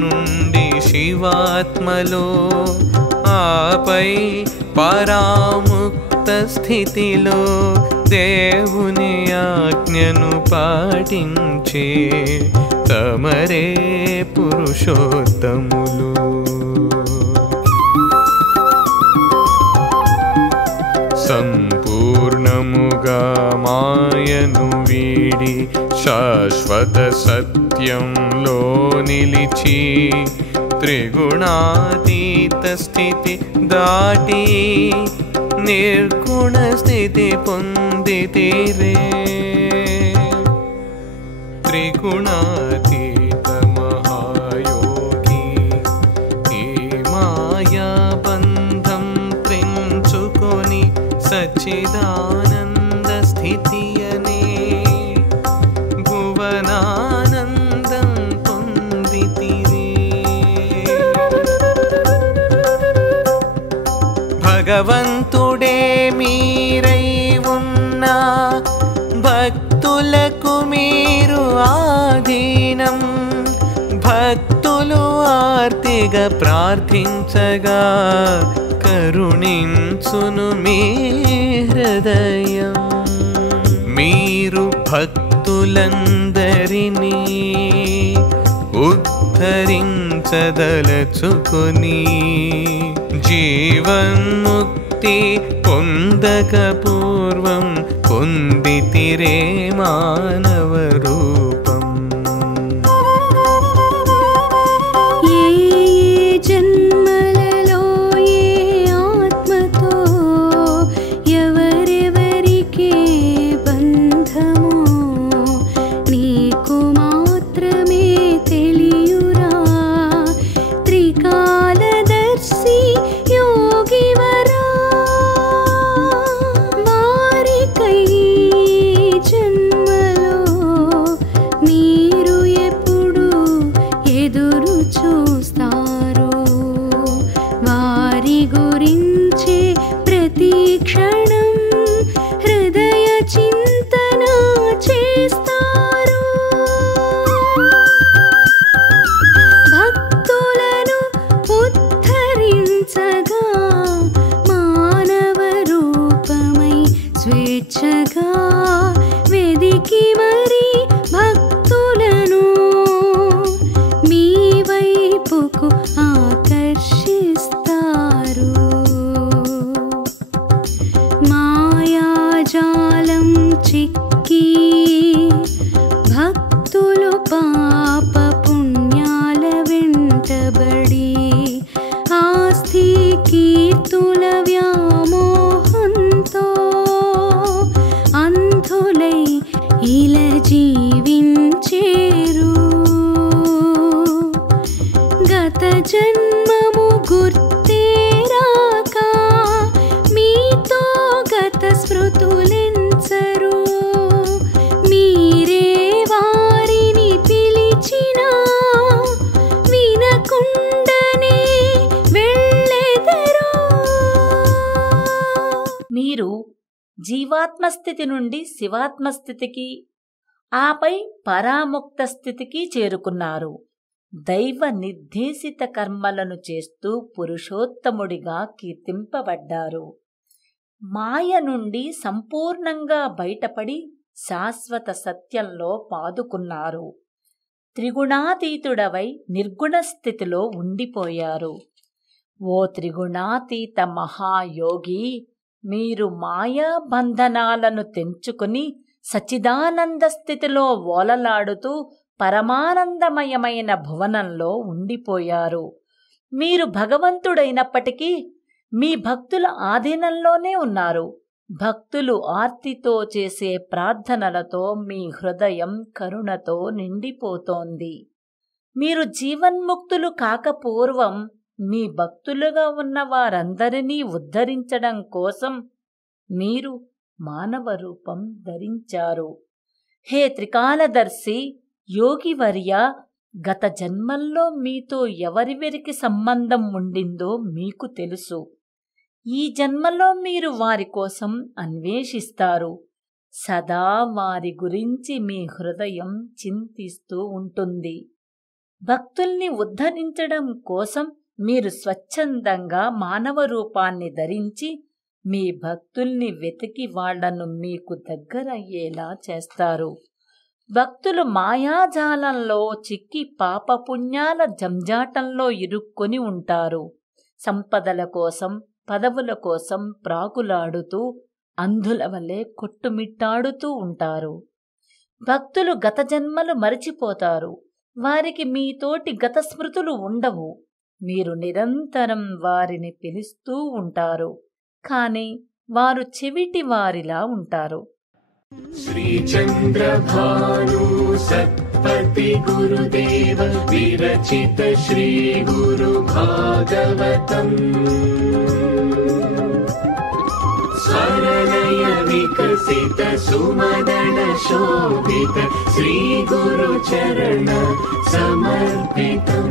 నుండి శివాత్మలో ఆపై పరాముక్త స్థితిలో దేవుని ఆజ్ఞను పాటించే తమరే పురుషోత్తములు. సంపూర్ణముగా మాయను వీడి శాశ్వత సత్యంలో నిలిచి త్రిగుణాతీత స్థితి దాటి నిర్గుణ స్థితి పొందితిరే. త్రిగుణాతీత మహాయోగి ఈ మాయా బంధం త్రెంచుకొని సచ్చిదానంద స్థితి అనే భువనానందం పొందితిరే. భగవంతుడే మీరై ఉన్నా భక్తులకు మీరు ఆధీనం. భక్తులు ఆర్తిగా ప్రార్థించగా కరుణించును మీ హృదయం. మీరు భక్తులందరినీ ఉద్ధరించదలచుకొని జీవన్ముక్తి పొందక పూర్వం పొందితిరే మానవ రూపం. జన్మము గుర్తేరాక మీతో గత స్మృతులెంచరు. మీరే వారిని పిలిచినా వినకుండనే వెళ్ళెదరు. మీరు జీవాత్మస్థితి నుండి శివాత్మస్థితికి ఆపై పరాముక్త స్థితికి చేరుకున్నారు. దైవ నిర్దేశిత కర్మలను చేస్తూ పురుషోత్తముడిగా కీర్తింపబడ్డారు. మాయ నుండి సంపూర్ణంగా బయటపడి శాశ్వత సత్యంలో పాదుకున్నారు. త్రిగుణాతీతుడవై నిర్గుణ స్థితిలో ఉండిపోయారు. ఓ త్రిగుణాతీత మహాయోగి, మీరు మాయా బంధనాలను తెంచుకుని సచ్చిదానంద స్థితిలో ఓలలాడుతూ పరమానందమయమైన భువనంలో ఉండిపోయారు. మీరు భగవంతుడైనప్పటికీ మీ భక్తుల ఆధీనంలోనే ఉన్నారు. భక్తులు ఆర్తితో చేసే ప్రార్థనలతో మీ హృదయం కరుణతో నిండిపోతోంది. మీరు జీవన్ముక్తులు కాకపూర్వం మీ భక్తులుగా ఉన్న వారందరినీ ఉద్ధరించడం కోసం మీరు మానవ రూపం ధరించారు. హే త్రికాలదర్శి యోగివర్య, గత జన్మల్లో మీతో ఎవరివరికి సంబంధం ఉండిందో మీకు తెలుసు. ఈ జన్మలో మీరు వారి కోసం అన్వేషిస్తారు. సదా వారి గురించి మీ హృదయం చింతిస్తూ ఉంటుంది. భక్తుల్ని ఉద్ధరించడం కోసం మీరు స్వచ్ఛందంగా మానవ రూపాన్ని ధరించి మీ భక్తుల్ని వెతికి వాళ్లను మీకు దగ్గరయ్యేలా చేస్తారు. భక్తులు మాయాజాలంలో చిక్కి పాపపుణ్యాల జంజాటంలో ఇరుక్కొని ఉంటారు. సంపదల కోసం, పదవుల కోసం ప్రాకులాడుతూ అంధుల వలె కొట్టుమిట్టాడుతూ ఉంటారు. భక్తులు గత జన్మలు మరిచిపోతారు. వారికి మీతోటి గత స్మృతులు ఉండవు. మీరు నిరంతరం వారిని పిలుస్తూ ఉంటారు, కాని వారు చెవిటి వారిలా ఉంటారు. శ్రీచంద్రభాను సత్పతి గురుదేవ విరచిత శ్రీ గురు భాగవతం స్వరలయ వికసిత సుమదన శోభిత శ్రీ గురు చరణ సమర్పితం.